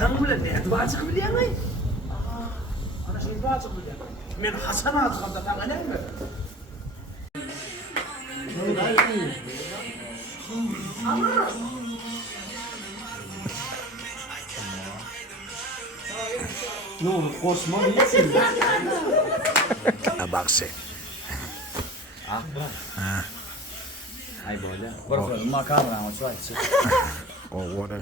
Ben bile ne duacık biliyor musun? Ana şey duacık biliyor. Men Hasan ağzımda sana ne mi? Ne olur koşma değilsin. Bak sen. Hai boleh. Berfilm kamera mau cuy. Oh, water.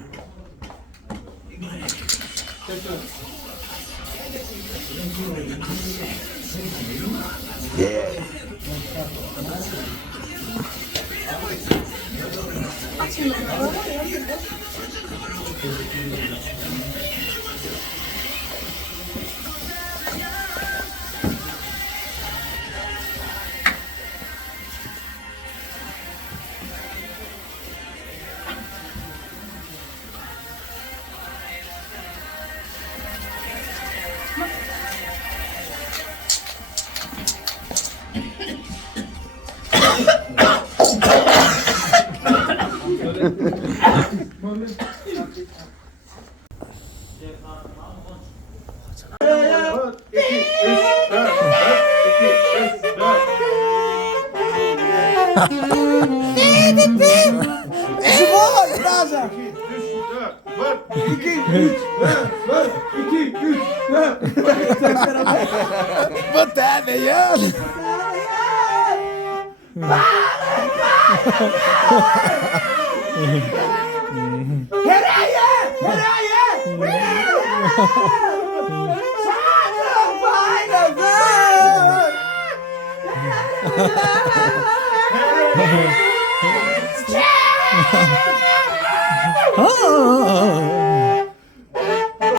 Yeah. Zıboy Raza. 2 3 4 2 3 Botar, velho. Oh.